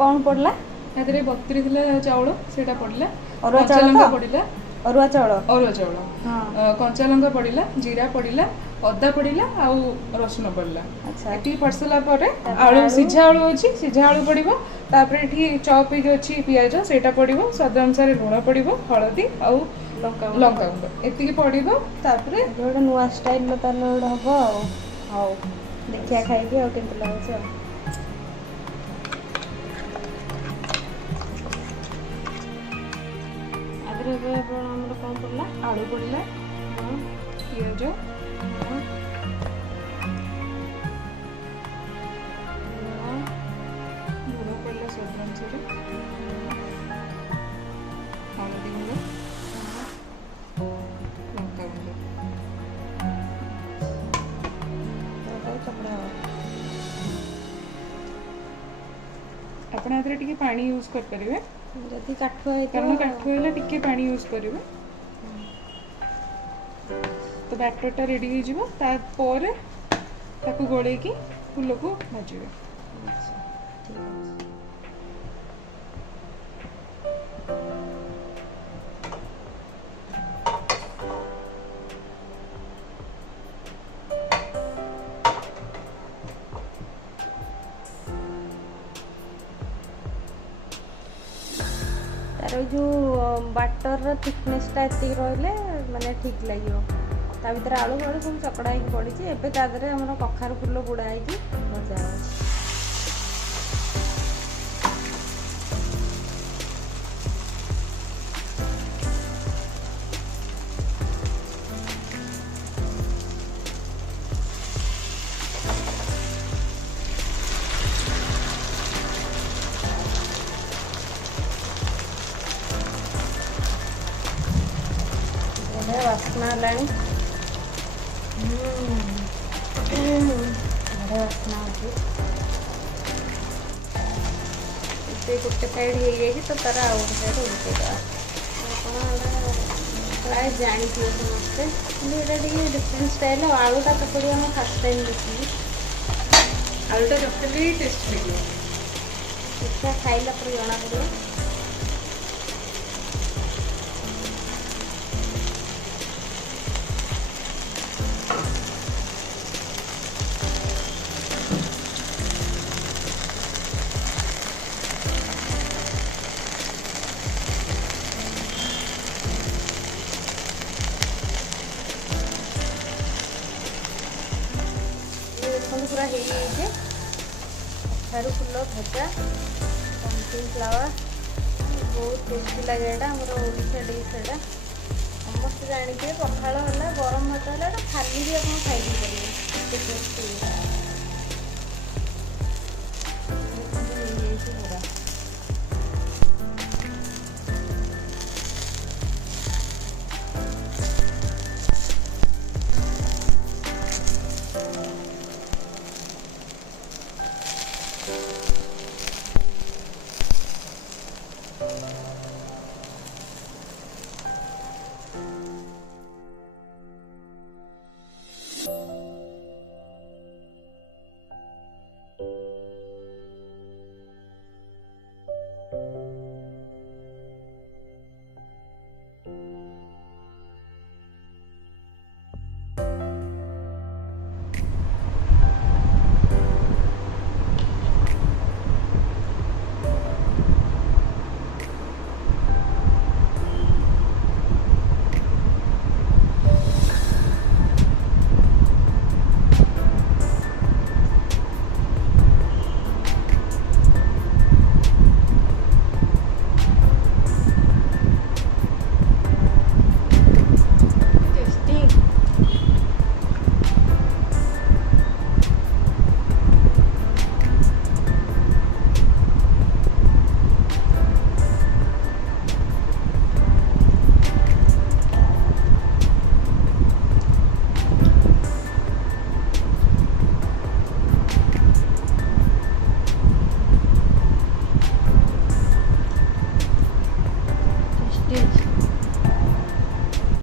कौन पड़ला यादरे बतरी चाउल सेटा पड़ला अरुआ कच्चा चाउल लंका तो पड़ला अरुआ चाउल अरुआ चाउल हाँ कंचा लंका पड़ला जीरा पड़ला अदा पड़ला आउ रसुण पड़ला अच्छा एटी पड़सला पर आलू सिझा आलू अछि सिझा आलू पड़िबो तापर एठी चॉप हे अछि पियाज सेटा पड़िबो स्वाद अनुसार लूण पड़िबो हळदी आउ लंका गुंड एतिकी पड़िबो तापर गोटे नुआ स्टाइल ताल गोटे हम आउ हौ देखिया खाइबी आ केमती लाଗୁଛି आ आदरे हमर कौन पड़ला आलू पड़ला पियाज लूण पड़ला स्वाद अनुसार हळदी गुंड लंका गुंड चपड़ा आपण आदरे टिके पानी यूज कर परिवे जदि काठुआ है कारण काठुआ हेले टिके पानी यूज करिवे तो बैटरटा रेडी हो जिवो तापर ताको गोळे की फूल को भाजिवे ठीक है तार जो बाटर थिकनेसटा एति रहिले माने ठीक लागियो ता भीतर आलू बालू सब चकड़ा ही पड़ी एबे ता देरे हमर कखार फूल बुड़ा है कि भजा वासना लानी वासना होती गोटे साइड हो जाए तो तार आउ गोटे साइड उल्टेदा प्राय जानी समस्ते कि डिफरेंट स्टाइल आलूटा चकड़ी आम फास्ट टाइम देखी आलूटा चकड़ी टेस्ट लगे देखा खाइला पर जना पड़ो पूरा हो जाए कखारू फूल भजा पंकिन फ्लावर बहुत टेस्टी लगे यहाँ आम ओडिशा डिश एटा समस्त जानिए पखाड़ है गरम भात है खाली भी आप खाई पारे टेस्टी